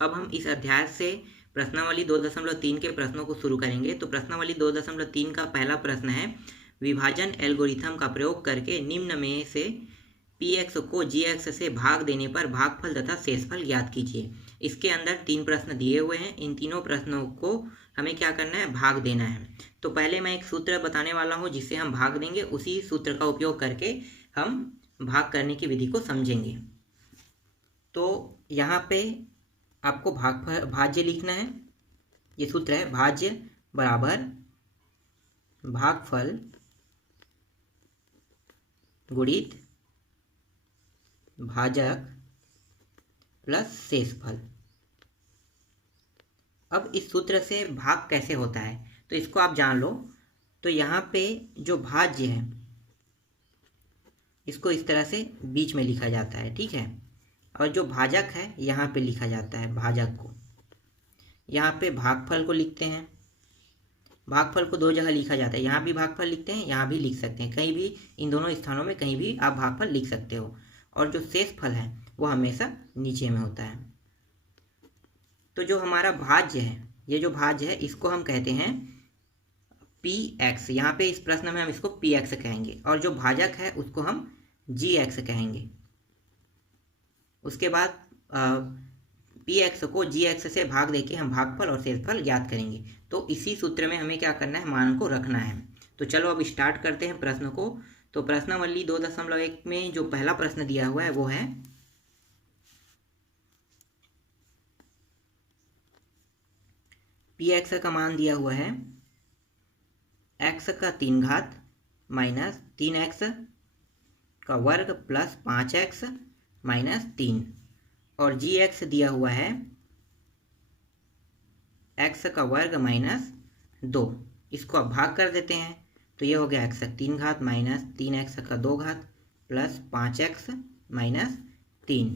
अब हम इस अध्याय से प्रश्नावली 2.3 के प्रश्नों को शुरू करेंगे। तो प्रश्नावली 2.3 का पहला प्रश्न है, विभाजन एल्गोरिथम का प्रयोग करके निम्न में से px को gx से भाग देने पर भागफल तथा शेषफल ज्ञात कीजिए। इसके अंदर 3 प्रश्न दिए हुए हैं। इन तीनों प्रश्नों को हमें क्या करना है, भाग देना है। तो पहले मैं एक सूत्र बताने वाला हूँ जिससे हम भाग देंगे, उसी सूत्र का उपयोग करके हम भाग करने की विधि को समझेंगे। तो यहाँ पे आपको भाज्य लिखना है। ये सूत्र है, भाज्य बराबर भागफल गुणित भाजक प्लस शेषफल। अब इस सूत्र से भाग कैसे होता है तो इसको आप जान लो। तो यहाँ पे जो भाज्य है इसको इस तरह से बीच में लिखा जाता है, ठीक है। और जो भाजक है यहाँ पे लिखा जाता है, भाजक को। यहाँ पे भागफल को लिखते हैं। भागफल को 2 जगह लिखा जाता है, यहाँ भी भागफल लिखते हैं, यहाँ भी लिख सकते हैं। कहीं भी इन दोनों स्थानों में कहीं भी आप भागफल लिख सकते हो। और जो शेषफल है वो हमेशा नीचे में होता है। तो जो हमारा भाज्य है, ये जो भाज्य है इसको हम कहते हैं px। यहाँ पे इस प्रश्न में हम इसको px कहेंगे। और जो भाजक है उसको हम gx कहेंगे। उसके बाद px को gx से भाग देके हम भागफल और शेषफल ज्ञात करेंगे। तो इसी सूत्र में हमें क्या करना है, मान को रखना है। तो चलो अब स्टार्ट करते हैं प्रश्न को। तो प्रश्नावली 2.1 में जो पहला प्रश्न दिया हुआ है वो है, px का मान दिया हुआ है x का 3 घात माइनस 3x का वर्ग प्लस 5x माइनस 3। और gx दिया हुआ है x का वर्ग माइनस 2। इसको अब भाग कर देते हैं। तो ये हो गया x का 3 घात माइनस 3x का 2 घात प्लस 5x माइनस 3।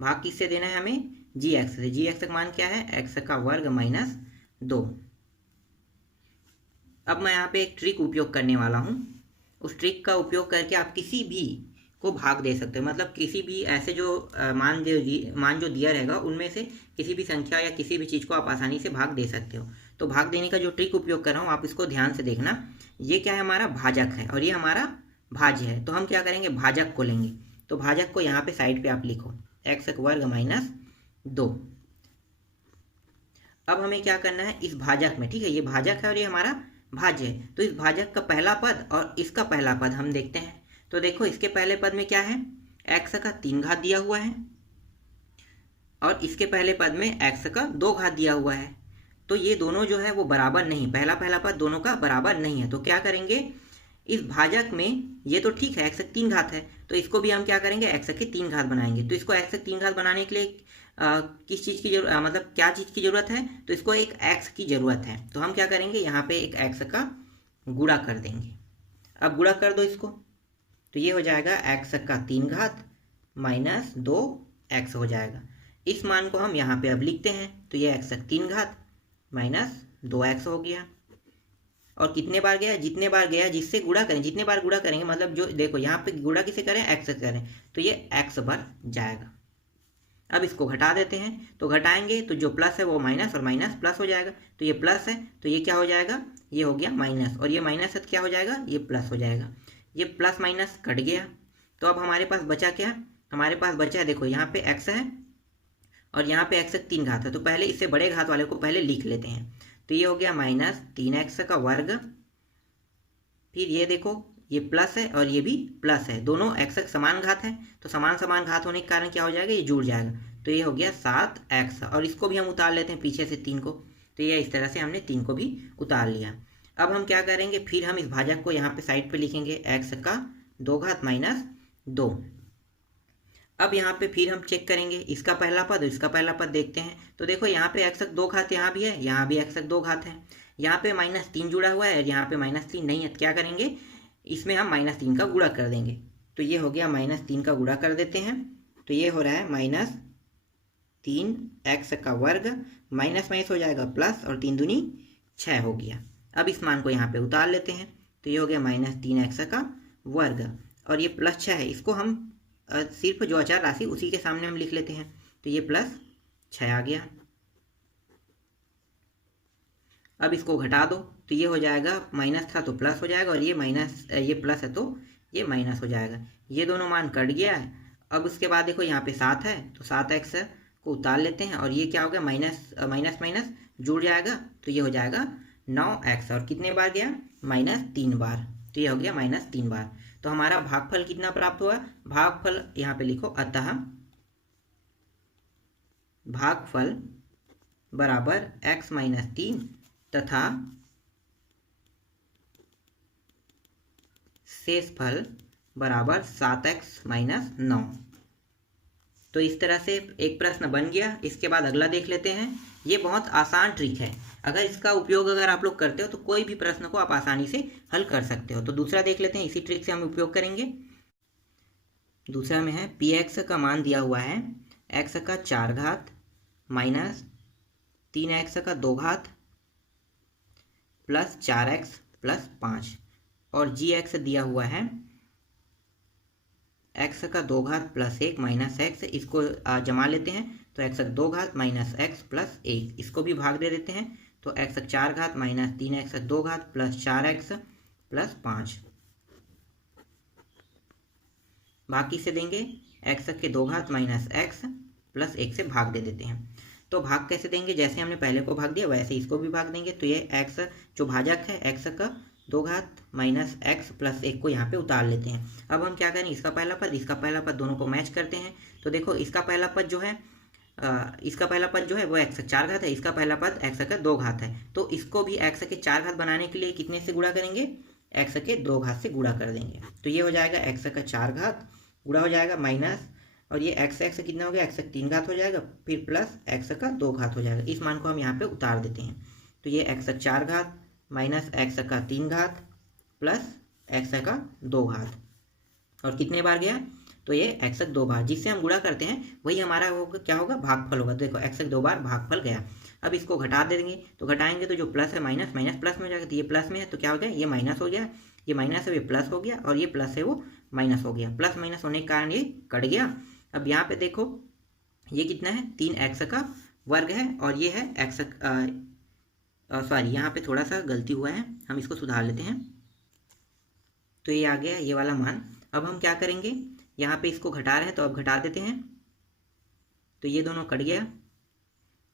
भाग किससे देना है हमें, gx से। gx का मान क्या है, x का वर्ग माइनस 2। अब मैं यहाँ पे एक ट्रिक उपयोग करने वाला हूँ। उस ट्रिक का उपयोग करके आप किसी भी को भाग दे सकते हो। मतलब किसी भी ऐसे जो मान जो दिया रहेगा उनमें से किसी भी संख्या या किसी भी चीज़ को आप आसानी से भाग दे सकते हो। तो भाग देने का जो ट्रिक उपयोग कर रहा हूँ आप इसको ध्यान से देखना। ये क्या है, हमारा भाजक है और ये हमारा भाज्य है। तो हम क्या करेंगे, भाजक को लेंगे। तो भाजक को यहाँ पे साइड पे आप लिखो, x का वर्ग माइनस 2। अब हमें क्या करना है, इस भाजक में, ठीक है, ये भाजक है और ये हमारा भाज्य है। तो इस भाजक का पहला पद और इसका पहला पद हम देखते हैं। तो देखो इसके पहले पद में क्या है, x का 3 घात दिया हुआ है और इसके पहले पद में x का 2 घात दिया हुआ है। तो ये दोनों जो है वो बराबर नहीं, पहला पद दोनों का बराबर नहीं है। तो क्या करेंगे, इस भाजक में ये तो ठीक है x का 3 घात है, तो इसको भी हम क्या करेंगे, x के 3 घात बनाएंगे। तो इसको x का 3 घात बनाने के लिए किस चीज़ की जरूरत, मतलब क्या चीज़ की ज़रूरत है, तो इसको एक x की ज़रूरत है। तो हम क्या करेंगे, यहाँ पे एक x का गुणा कर देंगे। अब गुणा कर दो इसको, तो ये हो जाएगा x का 3 घात माइनस 2x हो जाएगा। इस मान को हम यहाँ पे अब लिखते हैं। तो ये x का 3 घात माइनस 2x हो गया। और कितने बार गया, जितने बार गया जिससे गुणा करें, जितने बार गुणा करेंगे, मतलब जो देखो यहाँ पे गुणा किसे करें, x से करें, तो ये x बार जाएगा। अब इसको घटा देते हैं। तो घटाएंगे तो जो प्लस है वो माइनस और माइनस प्लस हो जाएगा। तो ये प्लस है तो ये क्या हो जाएगा, ये हो गया माइनस, और ये माइनस है तो क्या हो जाएगा, ये प्लस हो जाएगा। ये प्लस माइनस कट गया। तो अब हमारे पास बचा क्या, हमारे पास बचा देखो यहाँ पे x है और यहाँ पे x का 3 घात है। तो पहले इससे बड़े घात वाले को पहले लिख लेते हैं। तो ये हो गया माइनस 3x का वर्ग। फिर ये देखो ये प्लस है और ये भी प्लस है, दोनों x का समान घात है। तो समान समान घात होने के कारण क्या हो जाएगा, ये जुड़ जाएगा। तो ये हो गया 7x। और इसको भी हम उतार लेते हैं पीछे से 3 को। तो ये इस तरह से हमने 3 को भी उतार लिया। अब हम क्या करेंगे, फिर हम इस भाजक को यहाँ पे साइड पे लिखेंगे, x का 2 घात माइनस 2। अब यहाँ पे फिर हम चेक करेंगे इसका पहला पद और इसका पहला पद देखते हैं। तो देखो यहाँ पे x का 2 घात यहाँ भी है, यहाँ भी x का 2 घात है। यहाँ पे -3 जुड़ा हुआ है और यहाँ पे -3 नहीं है। तो क्या करेंगे, इसमें हम -3 का गुणा कर देंगे। तो ये हो गया -3 का गुणा कर देते हैं। तो ये हो रहा है -3x का वर्ग, माइनस माइनस हो जाएगा प्लस, और 3 दूनी 6 हो गया। अब इस मान को यहाँ पे उतार लेते हैं। तो ये हो गया -3x का वर्ग, और ये +6 है, इसको हम सिर्फ जो अचर राशि उसी के सामने हम लिख लेते हैं। तो ये +6 आ गया। अब इसको घटा दो तो ये हो जाएगा, माइनस था तो प्लस हो जाएगा, और ये प्लस है तो ये माइनस हो जाएगा। ये दोनों मान कट गया है। अब उसके बाद देखो यहाँ पे 7 है तो 7x को उतार लेते हैं, और ये क्या हो गया, माइनस माइनस माइनस जुड़ जाएगा तो ये हो जाएगा 9x। और कितने बार गया, -3 बार। तो ये हो गया -3 बार। तो हमारा भागफल कितना प्राप्त हुआ, भागफल यहाँ पे लिखो, अतः भागफल बराबर x - 3 तथा शेषफल बराबर 7x - 9। तो इस तरह से एक प्रश्न बन गया। इसके बाद अगला देख लेते हैं। ये बहुत आसान ट्रिक है, अगर इसका उपयोग अगर आप लोग करते हो तो कोई भी प्रश्न को आप आसानी से हल कर सकते हो। तो दूसरा देख लेते हैं, इसी ट्रिक से हम उपयोग करेंगे। दूसरा में है px का मान दिया हुआ है x का 4 घात माइनस 3x का 2 घात प्लस 4x प्लस 5, और gx दिया हुआ है x का 2 घात प्लस 1 माइनस x। इसको जमा लेते हैं तो x का 2 घात माइनस x प्लस 1, इसको भी भाग दे देते हैं तो x का 4 घात माइनस 3x का 2 घात प्लस 4x प्लस 5। बाकी से देंगे x के 2 घात माइनस x प्लस 1 से भाग दे देते हैं। तो भाग कैसे देंगे, जैसे हमने पहले को भाग दिया वैसे इसको भी भाग देंगे। तो ये x जो भाजक है x का 2 घात माइनस x प्लस 1 को यहाँ पे उतार लेते हैं। अब हम क्या करें, इसका पहला पद इसका पहला पद दोनों को मैच करते हैं। तो देखो इसका पहला पद जो है वो x का 4 घात है, इसका पहला पद x का 2 घात है। तो इसको भी x के 4 घात बनाने के लिए कितने से गुणा करेंगे, x के 2 घात से गुणा कर देंगे। तो ये हो जाएगा x का 4 घात गुणा हो जाएगा माइनस, और ये x कितना हो गया, x का 3 घात हो जाएगा, फिर प्लस x का 2 घात हो जाएगा। इस मान को हम यहाँ पे उतार देते हैं। तो ये x का 4 घात माइनस x का 3 घात प्लस x का 2 घात, और कितने बार गया, तो ये x का 2 बार, जिससे हम गुणा करते हैं वही हमारा होगा, क्या होगा, भागफल होगा। देखो x का 2 बार भागफल गया। अब इसको घटा देंगे तो घटाएंगे तो जो प्लस है माइनस माइनस प्लस में हो जाएगा। तो ये प्लस में है तो क्या हो गया, ये माइनस हो गया, ये माइनस है ये प्लस हो गया, और ये प्लस है वो माइनस हो गया। प्लस माइनस होने के कारण ये कट गया। अब यहाँ पे देखो ये कितना है, 3x का वर्ग है, और ये है x, सॉरी यहाँ पे थोड़ा सा गलती हुआ है, हम इसको सुधार लेते हैं। तो ये आ गया ये वाला मान। अब हम क्या करेंगे, यहाँ पे इसको घटा रहे हैं तो अब घटा देते हैं। तो ये दोनों कट गया,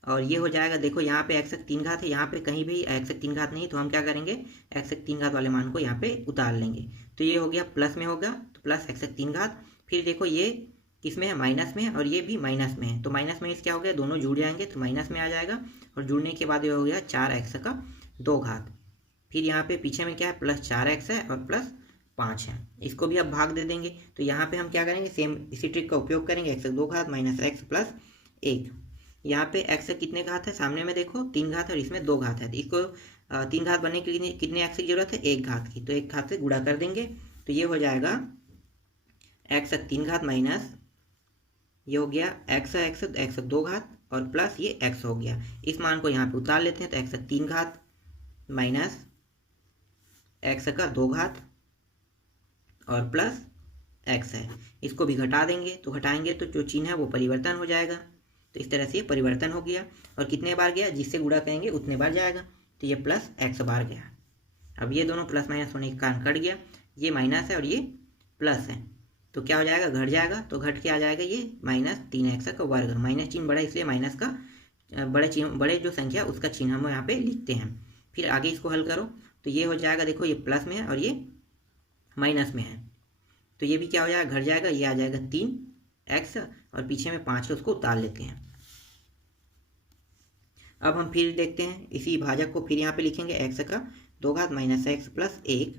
और ये हो जाएगा, देखो यहाँ पे x का 3 घात है, यहाँ पे कहीं भी x का 3 घात नहीं, तो हम क्या करेंगे, x का 3 घात वाले मान को यहाँ पे उतार लेंगे। तो ये हो गया प्लस में होगा, तो प्लस x का 3 घात, फिर देखो ये किसमें है, माइनस में है, और ये भी माइनस में है। तो माइनस में क्या हो गया, दोनों जुड़ जाएंगे तो माइनस में आ जाएगा, और जुड़ने के बाद ये हो गया 4x का 2 घात। फिर यहाँ पे पीछे में क्या है, प्लस 4x है और प्लस 5 है, इसको भी अब भाग दे देंगे। तो यहाँ पे हम क्या करेंगे, सेम इसी ट्रिक का उपयोग करेंगे, x का 2 घात माइनस x प्लस 1। यहाँ पे x कितने घात है, सामने में देखो 3 घात है और इसमें 2 घात है। तो इसको 3 घात बनने के लिए कितने x की जरूरत है, 1 घात की, तो 1 घात से गुणा कर देंगे। तो ये हो जाएगा x का 3 घात माइनस, ये हो गया x का 2 घात और प्लस ये x हो गया। इस मान को यहाँ पे उतार लेते हैं। तो x का 3 घात माइनस x का 2 घात और प्लस x है, इसको भी घटा देंगे। तो घटाएंगे तो जो चिन्ह है वो परिवर्तन हो जाएगा। तो इस तरह से ये परिवर्तन हो गया, और कितने बार गया, जिससे गुणा करेंगे उतने बार जाएगा। तो ये प्लस x बार गया। अब ये दोनों प्लस माइनस होने के कारण कट गया, ये माइनस है और ये प्लस है, तो क्या हो जाएगा, घट जाएगा। तो घट के आ जाएगा ये -3x का वर्ग। माइनस चिन्ह बड़ा इसलिए माइनस का बड़े जो संख्या उसका चिन्ह हम यहाँ पे लिखते हैं। फिर आगे इसको हल करो तो ये हो जाएगा, देखो ये प्लस में है और ये माइनस में है, तो ये भी क्या हो जाएगा, घट जाएगा। ये आ जाएगा 3x और पीछे में 5 है, उसको उतार लेते हैं। अब हम फिर देखते हैं इसी भाजक को, फिर यहाँ पे लिखेंगे x का 2 घात माइनस x प्लस 1।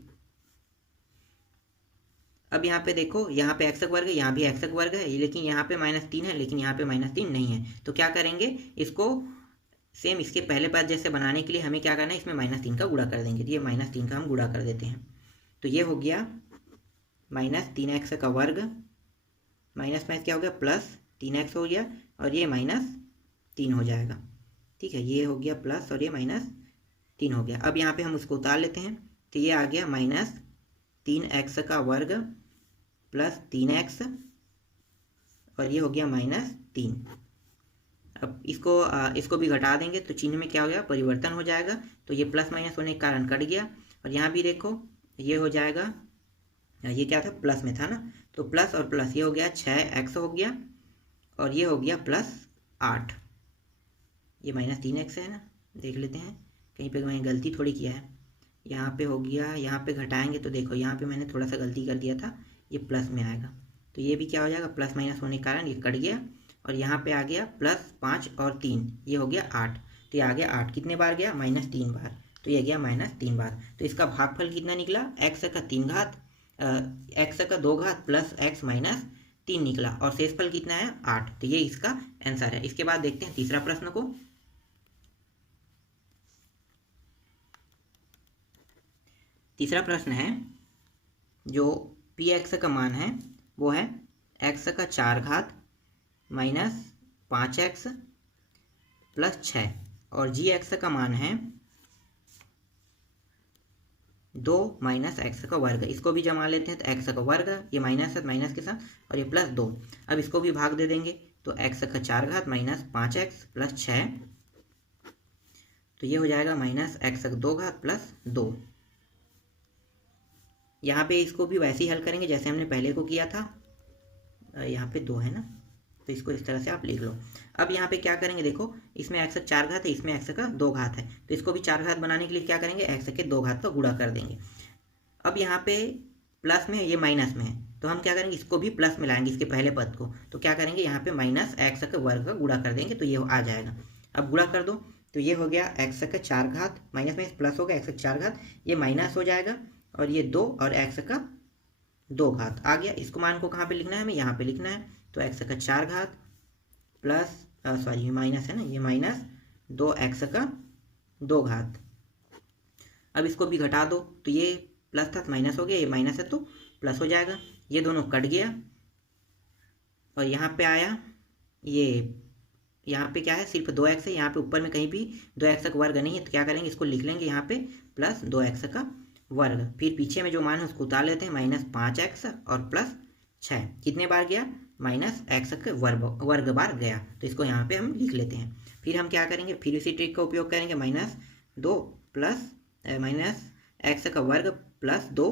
अब यहाँ पे देखो, यहाँ पे x वर्ग है, यहाँ भी x वर्ग है, लेकिन यहाँ पे -3 है, लेकिन यहाँ पे -3 नहीं है। तो क्या करेंगे, इसको सेम इसके पहले पद जैसे बनाने के लिए हमें क्या करना है, इसमें -3 का गुणा कर देंगे। तो ये -3 का हम गुणा कर देते हैं। तो ये हो गया -3x का वर्ग, माइनस में क्या हो गया, प्लस 3x हो गया, और ये -3 हो जाएगा। ठीक है, ये हो गया प्लस और ये -3 हो गया। अब यहाँ पे हम उसको उतार लेते हैं। तो ये आ गया -3x का वर्ग प्लस 3x और ये हो गया -3। अब इसको भी घटा देंगे तो चिन्ह में क्या हो गया, परिवर्तन हो जाएगा। तो ये प्लस माइनस होने के कारण कट गया। और यहाँ भी देखो ये हो जाएगा, ये क्या था, प्लस में था ना, तो प्लस और प्लस ये हो गया 6x हो गया, और ये हो गया +8। ये -3x है ना, देख लेते हैं कहीं पे मैंने गलती थोड़ी किया है। यहाँ पे हो गया, यहाँ पे घटाएंगे तो देखो यहाँ पे मैंने थोड़ा सा गलती कर दिया था, ये प्लस में आएगा। तो ये भी क्या हो जाएगा, प्लस माइनस होने के कारण ये कट गया। और यहाँ पे आ गया +5 और 3, ये हो गया 8। तो ये आ गया 8, कितने बार गया, -3 बार। तो ये गया -3 बार। तो इसका भागफल कितना निकला, x का 3 घात x का 2 घात प्लस x - 3 निकला। और शेषफल कितना है, 8। तो ये इसका आंसर है। इसके बाद देखते हैं तीसरा प्रश्न को। तीसरा प्रश्न है, जो px का मान है वो है x का 4 घात -5x + 6, और gx का मान है 2 - x का वर्ग। इसको भी जमा लेते हैं तो x का वर्ग, ये माइनस है माइनस के साथ, और ये +2। अब इसको भी भाग दे देंगे तो x का 4 घात -5x + 6, तो ये हो जाएगा -x का 2 घात +2। यहाँ पे इसको भी वैसे ही हल करेंगे जैसे हमने पहले को किया था। यहाँ पे 2 है ना, तो इसको इस तरह से आप लिख लो। अब यहाँ पे क्या करेंगे, देखो इसमें x का 4 घात है, इसमें x का 2 घात है, तो इसको भी 4 घात बनाने के लिए क्या करेंगे, x के 2 घात का गुणा कर देंगे। अब यहाँ पे प्लस में है, ये माइनस में है, तो हम क्या करेंगे, इसको भी प्लस में लाएंगे, इसके पहले पद को। तो क्या करेंगे, यहाँ पे -x के वर्ग का गुणा कर देंगे, तो ये आ जाएगा। अब गुणा कर दो तो ये हो गया x का 4 घात, माइनस में प्लस हो गया, x का 4 घात, ये माइनस हो जाएगा, और ये 2 और x का 2 घात आ गया। इसको मान को कहाँ पे लिखना है, हमें यहाँ पे लिखना है। तो x का 4 घात प्लस सॉरी ये माइनस है ना, ये -2x का 2 घात। अब इसको भी घटा दो तो ये प्लस था तो माइनस हो गया, ये माइनस है तो प्लस हो जाएगा। ये दोनों कट गया, और यहाँ पे आया, ये यहाँ पे क्या है, सिर्फ 2x है, यहाँ पे ऊपर में कहीं भी 2x का वर्ग नहीं है, तो क्या करेंगे, इसको लिख लेंगे यहाँ पे +2x का वर्ग। फिर पीछे में जो मान है उसको उतार लेते हैं, -5x और +6 कितने बार गया, -x के वर्ग बार गया। तो इसको यहाँ पे हम लिख लेते हैं। फिर हम क्या करेंगे, फिर इसी ट्रिक का उपयोग करेंगे, -2 प्लस -x का वर्ग +2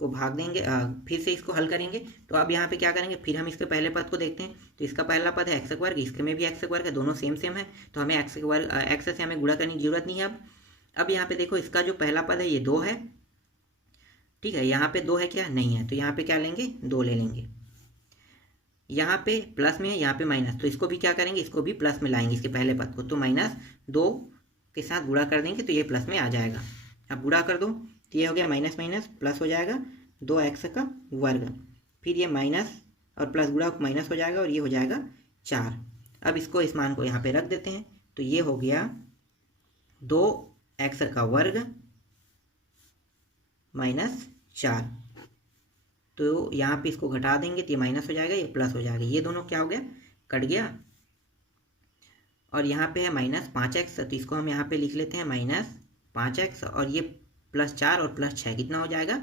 को भाग देंगे, फिर से इसको हल करेंगे। तो अब यहाँ पे क्या करेंगे, फिर हम इसके पहले पद को देखते हैं। तो इसका पहला पद है x वर्ग, इसके में भी x वर्ग है, दोनों सेम है, तो हमें x वर्ग x से हमें गुणा करने की जरूरत नहीं है। अब यहाँ पे देखो इसका जो पहला पद है ये 2 है, ठीक है, यहाँ पे 2 है क्या, नहीं है, तो यहाँ पे क्या लेंगे, 2 ले लेंगे। यहाँ पे प्लस में है, यहाँ पे माइनस, तो इसको भी क्या करेंगे, इसको भी प्लस में लाएंगे, इसके पहले पद को। तो -2 के साथ गुणा कर देंगे तो ये प्लस में आ जाएगा। अब गुणा कर दो तो ये हो गया माइनस माइनस प्लस हो जाएगा 2x का वर्ग, फिर ये माइनस और प्लस गुणा माइनस हो जाएगा, और ये हो जाएगा 4। अब इसको इस मान को यहाँ पे रख देते हैं, तो ये हो गया 2x का वर्ग -4। तो यहाँ पे इसको घटा देंगे तो ये माइनस हो जाएगा, ये प्लस हो जाएगा, ये दोनों क्या हो गया, कट गया। और यहाँ पे है -5x, तो इसको हम यहाँ पे लिख लेते हैं -5x, और ये +4 और +6 कितना हो जाएगा,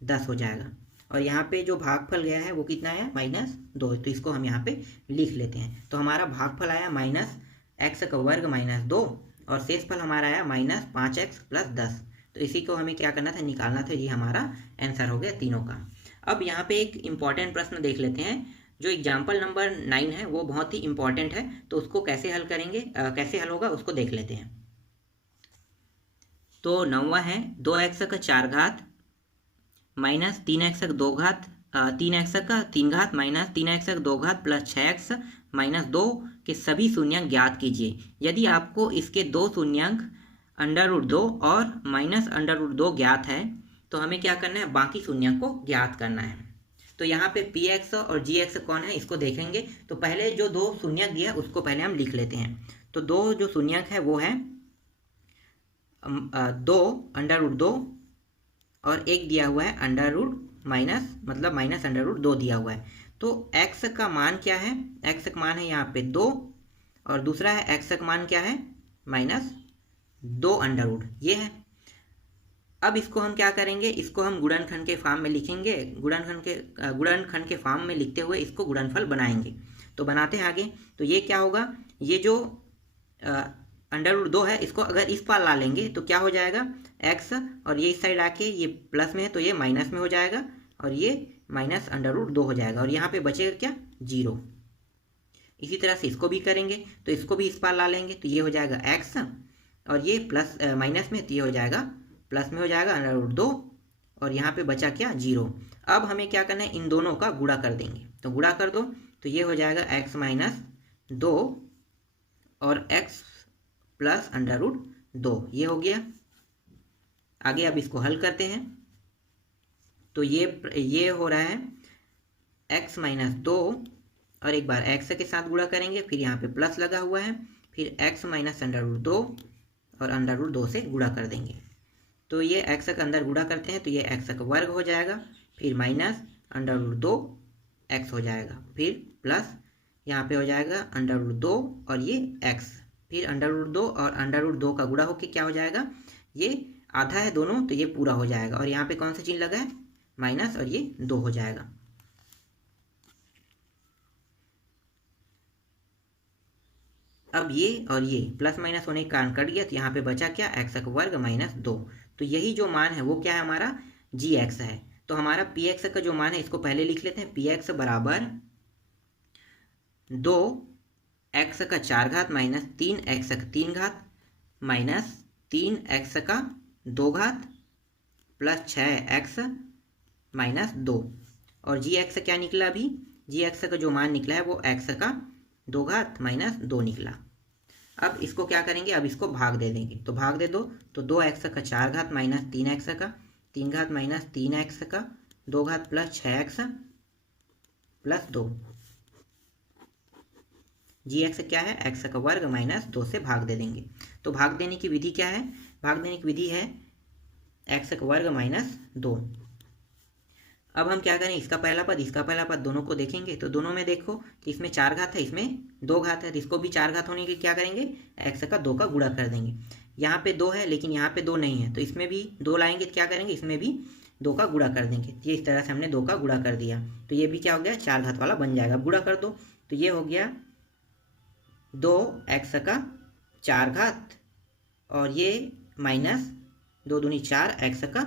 10 हो जाएगा। और यहाँ पे जो भागफल गया है वो कितना है, -2, तो इसको हम यहाँ पे लिख लेते हैं। तो हमारा भागफल आया -x का वर्ग -2, और शेषफल हमारा आया -5x + 10। तो इसी को हमें क्या करना था, निकालना था। ये हमारा आंसर हो गया तीनों का। अब यहाँ पे एक इम्पॉर्टेंट प्रश्न देख लेते हैं, जो एग्जाम्पल नंबर 9 है वो बहुत ही इम्पॉर्टेंट है, तो उसको कैसे हल करेंगे, कैसे हल होगा उसको देख लेते हैं। तो 9वां है 2x का 4 घात -3x का 2 घात 3x का 3 घात -3x का 2 घात + 6x -2 के सभी शून्यंक ज्ञात कीजिए। यदि आपको इसके 2 शून्यंक √2 और -√2 ज्ञात है तो हमें क्या करना है, बाकी शून्यंक को ज्ञात करना है। तो यहाँ पे px और gx कौन है इसको देखेंगे। तो पहले जो 2 शून्यंक दिया उसको पहले हम लिख लेते हैं। तो 2 जो शून्यंक है वो है 2 √2 और एक दिया हुआ है मतलब -√2 दिया हुआ है। तो x का मान क्या है, x का मान है यहाँ पे 2, और दूसरा है x का मान क्या है, -2 √ ये है। अब इसको हम क्या करेंगे, इसको हम गुणनखंड के फॉर्म में लिखेंगे, गुणनखंड के फॉर्म में लिखते हुए इसको गुणनफल बनाएंगे। तो बनाते हैं आगे। तो ये क्या होगा, ये जो √2 है इसको अगर इस पार ला लेंगे तो क्या हो जाएगा x, और ये इस साइड आके ये प्लस में है तो ये माइनस में हो जाएगा और ये माइनस √2 हो जाएगा और यहाँ पे बचेगा क्या 0। इसी तरह से इसको भी करेंगे, तो इसको भी इस पार ला लेंगे तो ये हो जाएगा x और ये प्लस माइनस में तो ये हो जाएगा प्लस में हो जाएगा √2 और यहाँ पे बचा क्या 0। अब हमें क्या करना है, इन दोनों का गुणा कर देंगे। तो गुणा कर दो तो ये हो जाएगा x - 2 और x प्लस √2, ये हो गया। आगे अब इसको हल करते हैं। तो ये हो रहा है x - 2 और एक बार x के साथ गुणा करेंगे, फिर यहाँ पे प्लस लगा हुआ है, फिर x - √2 और √2 से गुणा कर देंगे। तो ये x का अंदर गुणा करते हैं तो ये x का वर्ग हो जाएगा, फिर माइनस √2 x हो जाएगा, फिर प्लस यहाँ पे हो जाएगा √2 और ये x, फिर √2 और √2 का गुणा होके क्या हो जाएगा, ये आधा है दोनों तो ये पूरा हो जाएगा और यहाँ पे कौन सा चिन्ह लगा है माइनस और ये 2 हो जाएगा। अब ये और ये प्लस माइनस होने के कारण कट गया तो यहाँ पे बचा क्या x का वर्ग -2। तो यही जो मान है वो क्या है हमारा gx है। तो हमारा px का जो मान है इसको पहले लिख लेते हैं, px बराबर 2x का 4 घात माइनस 3x का 3 घात माइनस 3x का 2 घात प्लस 6x माइनस 2। और gx क्या निकला, अभी gx का जो मान निकला है वो x का 2 घात माइनस 2 निकला। अब इसको क्या करेंगे, अब इसको भाग दे देंगे। तो भाग दे दो तो 2x का 4 घात माइनस 3x का 3 घात माइनस 3x का 2 घात प्लस 6x प्लस 2। gx क्या है, x का वर्ग माइनस 2 से भाग दे देंगे। तो भाग देने की विधि क्या है, भाग देने की विधि है x का वर्ग माइनस 2। अब हम क्या करें, इसका पहला पद इसका पहला पद दोनों को देखेंगे तो दोनों में देखो कि इसमें 4 घात है इसमें 2 घात है, तो इसको भी 4 घात होने के क्या करेंगे x का 2 का गुणा कर देंगे। यहाँ पे 2 है लेकिन यहाँ पे 2 नहीं है तो इसमें भी 2 लाएंगे तो क्या करेंगे, इसमें भी 2 का गुणा कर देंगे। ये इस तरह से हमने 2 का गुणा कर दिया तो ये भी क्या हो गया 4 घात वाला बन जाएगा। गुणा कर दो तो ये हो गया 2x का 4 घात और ये माइनस 2 दूनी 4 x का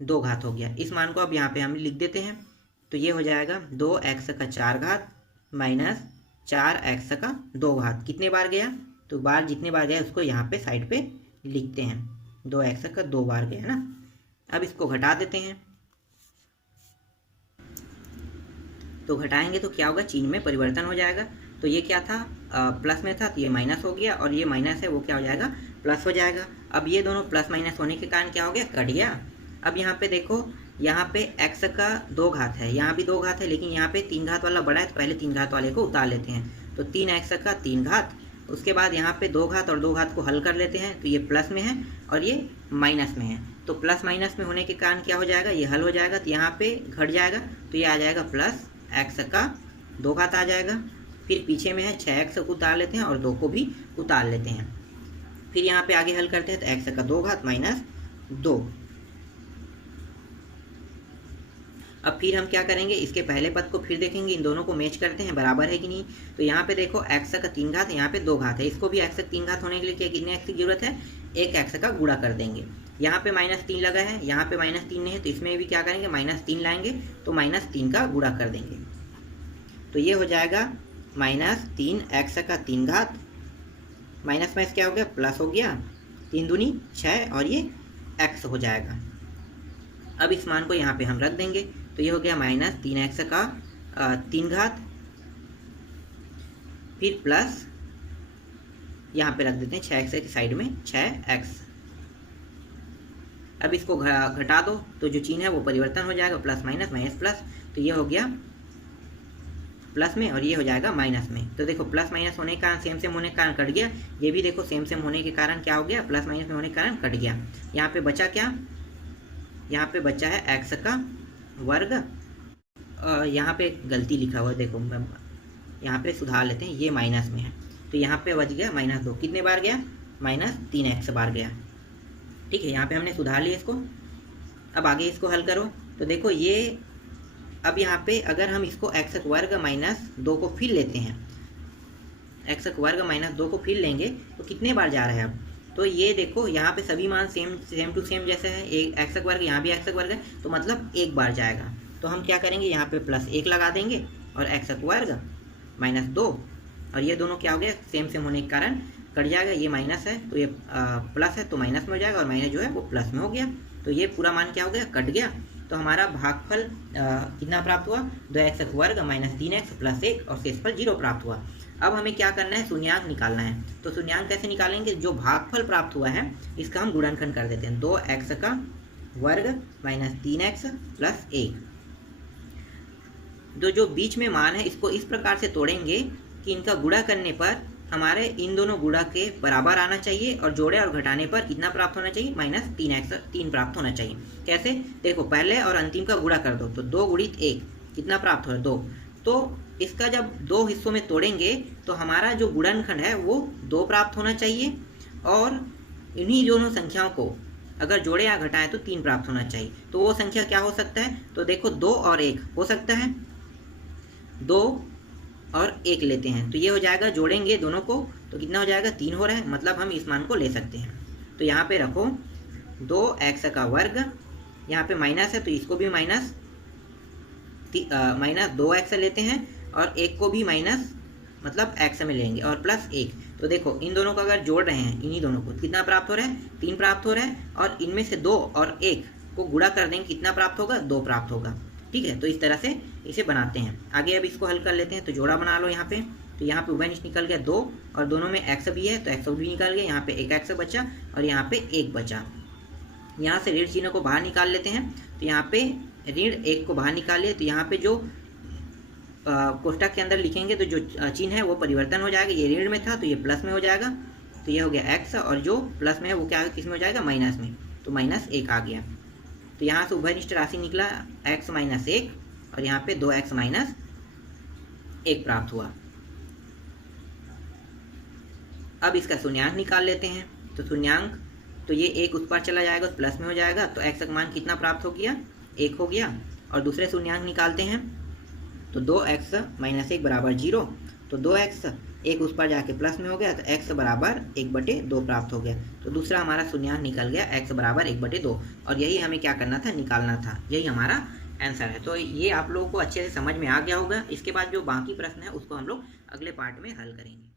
2 घात हो गया। इस मान को अब यहाँ पे हम लिख देते हैं तो ये हो जाएगा 2x का 4 घात माइनस 4x का 2 घात। कितने बार गया, तो बार जितने बार गया उसको यहाँ पे साइड पे लिखते हैं। 2x का 2 बार गया ना। अब इसको घटा देते हैं तो घटाएंगे तो क्या होगा, चिन्ह में परिवर्तन हो जाएगा। तो ये क्या था प्लस में था तो ये माइनस हो गया और ये माइनस है वो क्या हो जाएगा प्लस हो जाएगा। अब ये दोनों प्लस माइनस होने के कारण क्या हो गया, कट गया। अब यहाँ पे देखो, यहाँ पे x का 2 घात है, यहाँ भी 2 घात है लेकिन यहाँ पे 3 घात वाला बड़ा है तो पहले 3 घात वाले को उतार लेते हैं। तो 3x का 3 घात, उसके बाद यहाँ पे 2 घात और 2 घात को हल कर लेते हैं तो ये प्लस में है और ये माइनस में है। तो प्लस माइनस में होने के कारण क्या हो जाएगा, ये हल हो जाएगा तो यहाँ पे घट जाएगा तो ये आ जाएगा प्लस x का 2 घात आ जाएगा। फिर पीछे में है 6x को उतार लेते हैं और 2 को भी उतार लेते हैं। फिर यहाँ पे आगे हल करते हैं तो x का 2 घात माइनस 2। अब फिर हम क्या करेंगे, इसके पहले पद को फिर देखेंगे, इन दोनों को मैच करते हैं बराबर है कि नहीं। तो यहाँ पे देखो x का 3 घात है, यहाँ पे 2 घात है, इसको भी x का 3 घात होने के लिए क्या कितने x की जरूरत है, एक x का गुणा कर देंगे। यहाँ पे -3 लगा है, यहाँ पे -3 नहीं है तो इसमें भी क्या करेंगे -3 लाएंगे तो -3 का गुणा कर देंगे। तो ये हो जाएगा -3x का 3 घात माइनस माइनस क्या हो गया प्लस हो गया, 3 दूनी 6 और ये x हो जाएगा। अब इस मान को यहाँ पे हम रख देंगे तो ये हो गया -3x का 3 घात, फिर प्लस यहाँ पे रख देते हैं 6x की साइड में 6x। अब इसको घटा दो तो जो चिन्ह है वो परिवर्तन हो जाएगा, प्लस माइनस माइनस प्लस, तो ये हो गया प्लस में और ये हो जाएगा माइनस में। तो देखो प्लस माइनस होने के कारण सेम सेम होने के कारण कट गया, ये भी देखो सेम सेम होने के कारण क्या हो गया, प्लस माइनस में होने के कारण कट गया। यहाँ पे बचा क्या, यहाँ पे बचा है x का वर्ग, यहाँ पे गलती लिखा हुआ है देखो, यहाँ पे सुधार लेते हैं, ये माइनस में है तो यहाँ पे बच गया -2। कितने बार गया, -3x बार गया। ठीक है, यहाँ पे हमने सुधार लिया इसको। अब आगे इसको हल करो तो देखो ये अब यहाँ पे अगर हम इसको एक्स वर्ग माइनस 2 को फिर लेते हैं, एक्स वर्ग माइनस 2 को फिर लेंगे तो कितने बार जा रहा है अब, तो ये देखो यहाँ पे सभी मान सेम टू सेम जैसे है, एक एक्स वर्ग यहाँ भी एक्स वर्ग है तो मतलब एक बार जाएगा। तो हम क्या करेंगे यहाँ पे प्लस 1 लगा देंगे और एक्स वर्ग माइनस 2 और ये दोनों क्या हो गया सेम होने के कारण कट जाएगा, ये माइनस है तो ये प्लस है तो माइनस में हो जाएगा और माइनस जो है वो प्लस में हो गया। तो ये पूरा मान क्या हो गया कट गया। तो हमारा भागफल कितना प्राप्त हुआ 2x वर्ग माइनस 3x प्लस 1 और शेषफल 0 प्राप्त हुआ। अब हमें क्या करना है शून्यांक निकालना है। तो शून्यांक कैसे निकालेंगे, जो भागफल प्राप्त हुआ है इसका हम गुणनखंड कर देते हैं 2x का वर्ग माइनस 3x प्लस 1। जो बीच में मान है इसको इस प्रकार से तोड़ेंगे कि इनका गुणा करने पर हमारे इन दोनों गुणा के बराबर आना चाहिए और जोड़े और घटाने पर कितना प्राप्त होना चाहिए माइनस 3 प्राप्त होना चाहिए। कैसे, देखो पहले और अंतिम का गुणा कर दो तो 2 गुणित 1 कितना प्राप्त हो रहा है 2। तो इसका जब 2 हिस्सों में तोड़ेंगे तो हमारा जो गुणनखंड है वो 2 प्राप्त होना चाहिए और इन्हीं दोनों संख्याओं को अगर जोड़े या घटाएं तो 3 प्राप्त होना चाहिए। तो वो संख्या क्या हो सकता है, तो देखो 2 और 1 हो सकता है, 2 और 1 लेते हैं तो ये हो जाएगा, जोड़ेंगे दोनों को तो कितना हो जाएगा 3 हो रहा है, मतलब हम इस मान को ले सकते हैं। तो यहाँ पे रखो 2x का वर्ग, यहाँ पे माइनस है तो इसको भी माइनस 2x लेते हैं और 1 को भी माइनस मतलब x में लेंगे और प्लस 1। तो देखो इन दोनों को अगर जोड़ रहे हैं इन्हीं दोनों को कितना प्राप्त हो रहा है 3 प्राप्त हो रहा है और इनमें से 2 और 1 को गुणा कर देंगे कितना प्राप्त होगा 2 प्राप्त होगा। ठीक है, तो इस तरह से इसे बनाते हैं। आगे अब इसको हल कर लेते हैं। तो जोड़ा बना लो यहाँ पे, तो यहाँ पे उभयनिष्ठ निकल गया 2 और दोनों में x भी है तो x भी निकल गया, यहाँ पे एक x बचा और यहाँ पे 1 बचा। यहाँ से ऋण चिन्ह को बाहर निकाल लेते हैं तो यहाँ पे ऋण 1 को बाहर निकालिए तो यहाँ पे जो कोष्ठक के अंदर लिखेंगे तो जो चिन्ह है वो परिवर्तन हो जाएगा, ये ऋण में था तो ये प्लस में हो जाएगा, तो ये हो गया x और जो प्लस में है वो क्या किस में हो जाएगा माइनस में, तो माइनस 1 आ गया। तो यहाँ से उभयनिष्ठ राशि निकला x माइनस 1 और यहाँ पे 2x माइनस 1 प्राप्त हुआ। अब इसका शून्यांक निकाल लेते हैं। तो शून्यांक तो ये 1 उस पर चला जाएगा तो प्लस में हो जाएगा, तो x का मान कितना प्राप्त हो गया 1 हो गया। और दूसरे शून्यांक निकालते हैं तो 2x माइनस 1 बराबर 0, तो 2x 1 उस पर जाके प्लस में हो गया तो x बराबर 1/2 प्राप्त हो गया। तो दूसरा हमारा शून्यांक निकल गया x बराबर 1/2 और यही हमें क्या करना था निकालना था, यही हमारा आंसर है। तो ये आप लोगों को अच्छे से समझ में आ गया होगा। इसके बाद जो बाकी प्रश्न है उसको हम लोग अगले पार्ट में हल करेंगे।